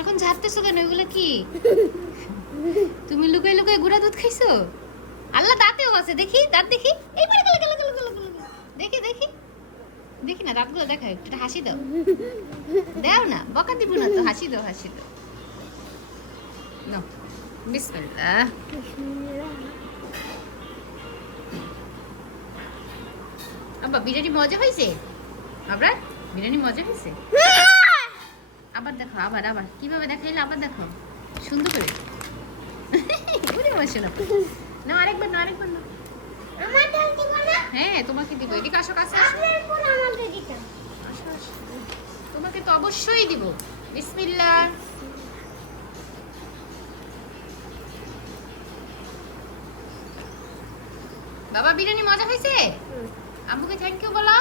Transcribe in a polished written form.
এখন ঝাড়তেছো কেন? এগুলো কি? তুমি লুকাই লুকাই গুঁড়া দুধ খাইছো? আল্লাহ, দাঁতেও আছে, দেখি দাঁত দেখি। এই পারে গেল গেল গেল গেল গেল। দেখি দেখি দেখি না, দাঁতগুলো দেখাও একটু, হাসি দাও। দাও না, বকা দিব না তো, হাসি দাও হাসি দাও। নাও, বিসমিল্লাহ। আব্বা বিরিয়ানি মজা হয়েছে? আবার বিরিয়ানি মজা হয়েছে? আবার দেখো, আবার আবার কিভাবে দেখাইলে, আবার দেখো সুন্দর করে। ওরে মাশাআল্লাহ। না আরেকবার, না আরেকবার না। হ্যাঁ তোমাকে দিব। এদিকে আসো, কাছে আসো। আসো, আসো। তোমাকে তো অবশ্যই দিব। বিসমিল্লাহ। বাবা বিরিয়ানি মজা হয়েছে? আম্মুকে থ্যাংক ইউ বলো।